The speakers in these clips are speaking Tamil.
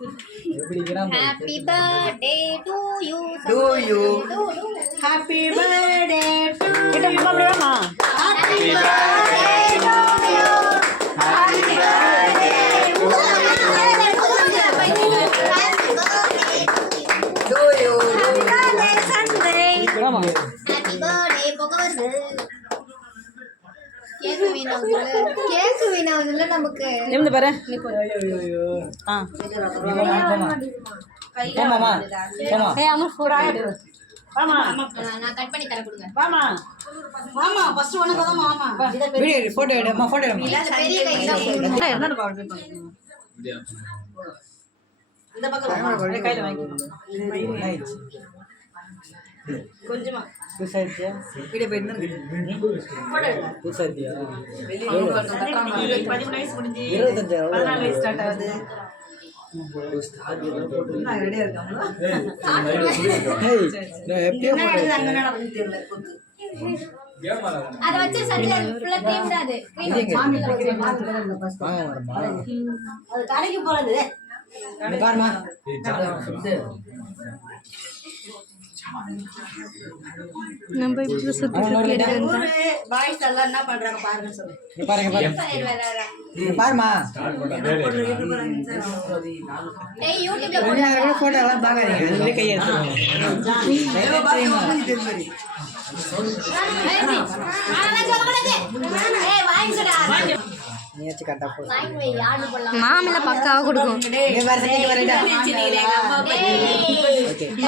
Happy birthday to you. Do you? Happy birthday to you. Happy birthday to you. Happy birthday to you. Happy birthday Sunday. Happy birthday Bogordu. Cake வீணாவுதுல நமக்கு எம்து பாரு ஆ போமா ஏய் அம்மா ஃபோரா வாமா நான் கட் பண்ணி தர கொடுங்க வாமா மாமா ஃபர்ஸ்ட் உனக்கு தான் மாமா வீடியோ போட்டோ எடுமா போட்டோ எடுமா பெரிய கை தான் என்ன பாரு இந்த பக்கம் கையில வாங்கி கொஞ்சமா புதுசாயிடுச்சு வீடியோ போயிட்டு புதுசாயிடுச்சியா 15 வயசு முடிஞ்சு 14 வயசு ஸ்டார்ட் ஆகுது நான் ரெடியா இருக்காங்களா அத வச்சு சரியா ஃபுல்லா க்ரீம் தான் அது அது கடைக்கு போறது பாருமா நம்ம இப்படி சுத்தி பாய்ஸ் எல்லாம் என்ன பண்றாங்க பாருங்க சொல்லு பாருங்க பாருமா டேய் யூடியூப்ல போட்டோ எல்லாம் பாக்காதீங்க அதுவே கையை எடுத்துருவாங்க மாமில பக்காவா கொடுக்கும்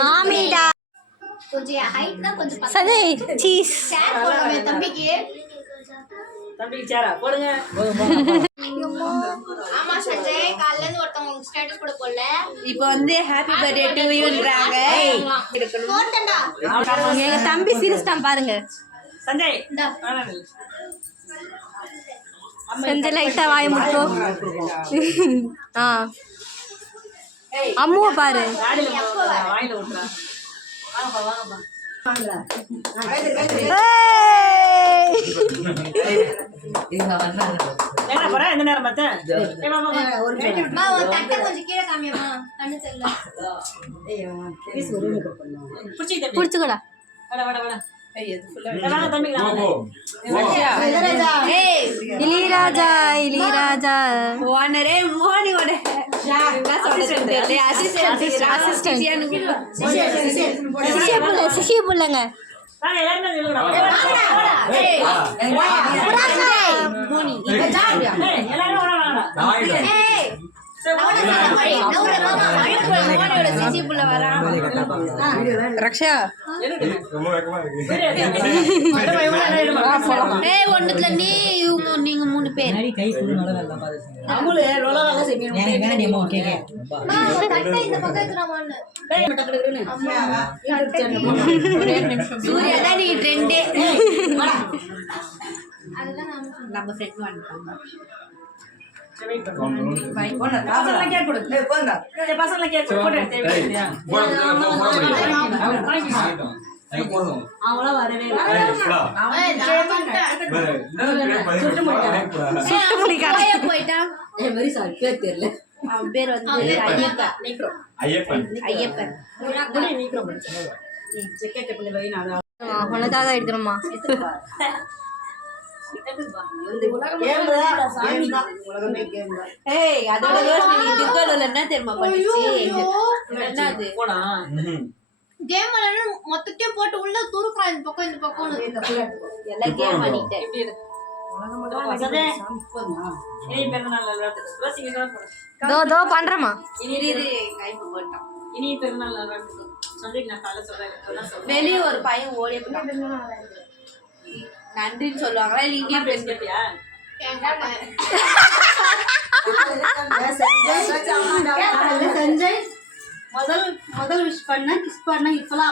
மாமிடா கொஞ்சம் ஹைட் தான் கொஞ்சம் சதே சீஸ் ஷேர் பண்ணுங்க தம்பிக்கு சேரா போடுங்க ஆமா சஞ்சய் காலையில இருந்து ஒருத்தவங்க ஸ்டேட்டஸ் கூட போடல இப்போ வந்து ஹாப்பி பர்த்டே டு யூன்றாங்க போட்டேன்டா எங்க தம்பி சிரிச்சிட்டான் பாருங்க சஞ்சய் இந்தா சஞ்சய் லைட்டா வாய முட்டும் ஆ அம்முவ பாரு வாயில ஊத்துறா எந்த நேரம் பார்த்த மா ஒரு தட்டை கொஞ்சம் கீழே காமியம்மா கண்ணு தெரியல புடிச்சுக்கடா இளையராஜா இளையராஜா ஓனரே மோனியோட சிஷி புள்ளங்க ரக்ஷா ஒண்ணுத்துல நீங்க 3 பேர் சூர்யா தான் நீ ட்ரெண்டே நம்ம ஃப்ரெண்ட் வந்துட்டாங்க போயிட்டான் பேர் தெரியல அவன் பேர் வந்து ஐயப்பன் அவ்வளோதான் எடுத்துருமா கேம் மொத்தத்தையும் போட்டு உள்ள துருக்குறான் இந்த பக்கம் இந்த பக்கம் எல்லாம் கேம் ஆடிட்டேன் தோ பண்றமா வெளியே ஒரு பையன் ஓடிய நன்றின்னு சொல்லுவாங்களா இல்ல இங்கே பேசிட்டியா சஞ்சய் முதல் விஷ் பண்ண கிஸ் பண்ண இப்பலாம்